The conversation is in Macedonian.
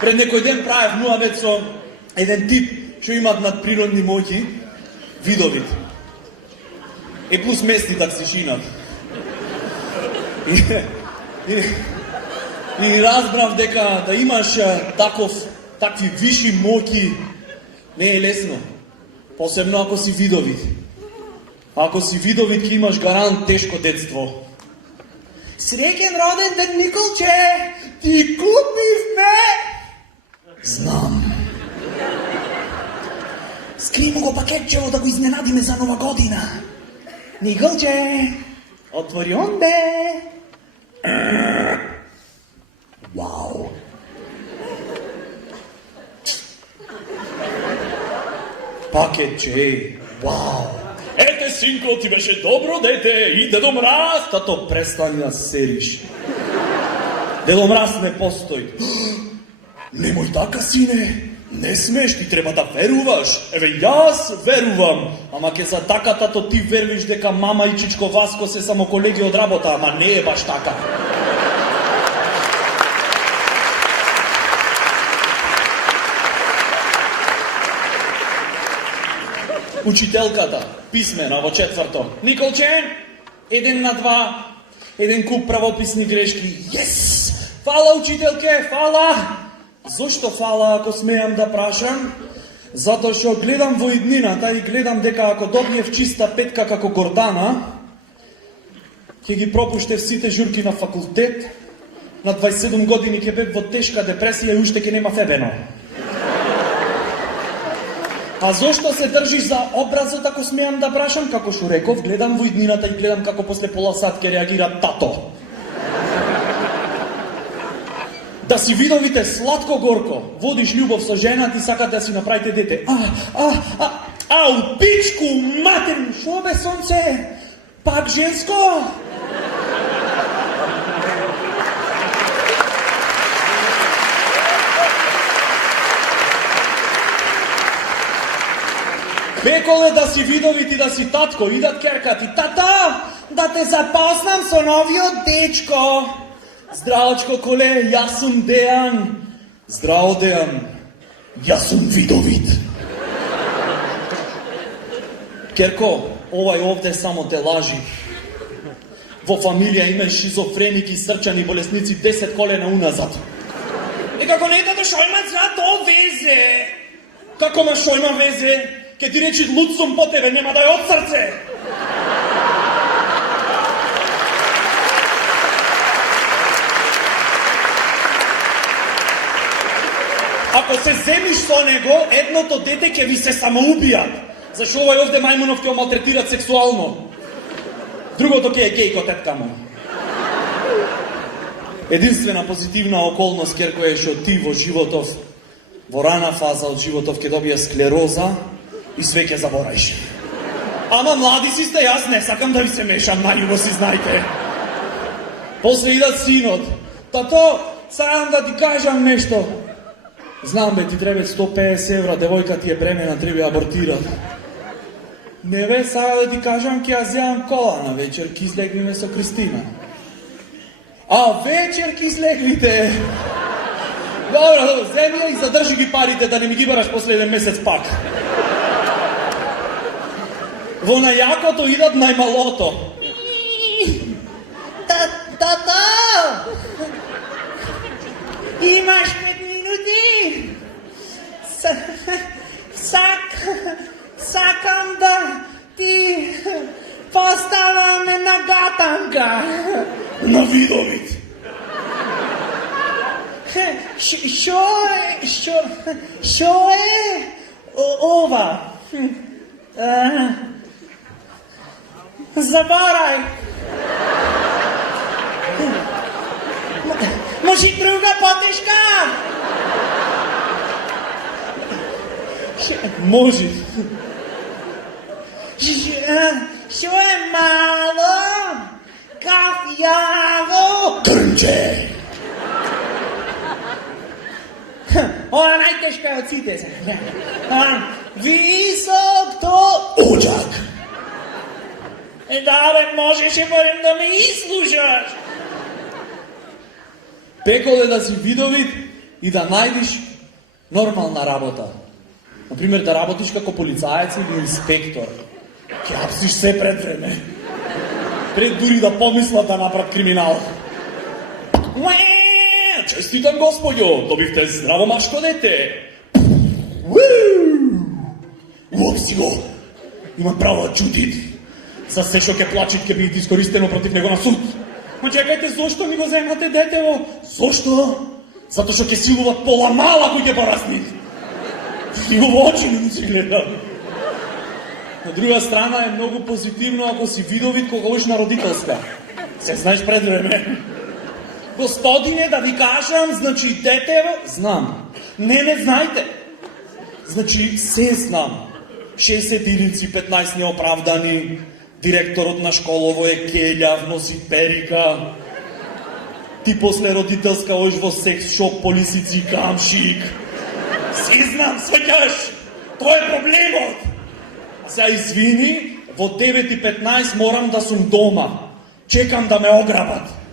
Пред некој ден правев муабет со еден тип што имат надприродни моќи, видовид. И плюс местни таксишинат. И разбрав дека да имаш такви виши моќи не е лесно. Посебно ако си видовид. Ако си видовид, ќе имаш гарант тешко детство. Среќен роден ден, Николче! Ти купивме! Знам. Скријмо го пакетчево да го изненадиме за нова година. Николче! Отвори онде! Вау! Пакетче! Вау! Ете, синко, ти беше добро дете и Дедо Мраз! Тато, престани да сериш. Дедо Мраз не постои. Немој така, сине. Не смеш, ти треба да веруваш. Еве, јас верувам. Ама ке за така, тато, ти вервиш дека мама и Чичко Васко се само колеги од работа, ама не е баш така. Учителката, писмена во четврто. Николче, 1 на 2, еден куп правописни грешки. Јес! Фала, учителке, фала! Зошто фала, ако смеам да прашам? Затоа што гледам во иднината и гледам дека ако добиев чиста петка како Гордана, ќе ги пропуштев сите журки на факултет, на 27 години ќе бев во тешка депресија и уште ќе нема фебено. А зошто се држиш за образот, ако смеам да прашам? Како што реков, гледам во иднината и гледам како после пола сат ќе реагира тато. Да си видовите сладко-горко, водиш љубов со жена, ти сакате да си направите дете. Ау, пичку, материн, шо бе, сонце? Пак женско? Беколе да си видовит и да си татко, идат керка ти. Тата, да те запознам со новиот дечко. Здравочко, коле, јас сум Дејан. Здраво, Дејан. Јас сум видовит. Керко, овај овде само те лажи. Во фамилија има шизофреники, срчани болесници 10 колена уназад. И како не да шо има за то везе? Како ма шо има везе? Ке ти речи луд сум по тебе, нема да е од срце. Ако се земиш со него, едното дете ќе ви се самоубијат. Зашо овај овде мајмунов ќе го малтретират сексуално. Другото ќе е гејко тетка му. Единствена позитивна околност, Керко, е што ти во животов, во рана фаза од животов ќе добија склероза и све ќе забораиш. Ама млади си сте, јас не сакам да ви се мешам, најубо си знајте. После идат синот. Тато, сакам да ти кажам нешто. Знам бе, ти треба 150 евра, девојка ти е бремена, треба ја абортират. Не бе, сега да ти кажам, ќе ја земам кола на вечер, ќе излегнеме со Кристина. А вечер ќе излегнете. Добро, земи ја и задржи ги парите, да не ми ги бараш после еден месец пак. Во најакото идат најмалото. Тата! Имаш 5 минути? Сакам да ти поставам една гатанка. На видовит. Шо е ова? Заборај. Може и друга потешка? Може. Шо е мало? Кафјаво? Крнче. Ова најтешка е од сите се. Висок то... Оджак. Да, бе, можеше барем да ме изслушаш. Пеколе да си видовит и да најдеш нормална работа. Например, да работиш како полицаец или инспектор. Ќе апсиш се пред време. Пред дури да помислат да направат криминал. Честитам, господјо, добивте здраво машко дете. Уопси го. Има право да чути. За се што ќе плачи, ќе биде искористено против него на суд. Ма чекајте, зошто ми го земате детево? Зошто? Зато што ќе силуват пола мала кој ќе порасни. И во очи не се гледа. На друга страна е многу позитивно ако си видовит кога ходиш на родителска. Се знаеш пред време. Господине, да ви кажам, значи детево, знам. Не знајте. Значи, се знам. 60 дилици, 15 неоправдани, директорот на школово е келјав, носи перика. Ти после родителска оиш во секс шоп по лисици и камшик. Си знам, сваќаш. Тоа е проблемот. Сега извини, во 9:15 морам да сум дома. Чекам да ме ограбат.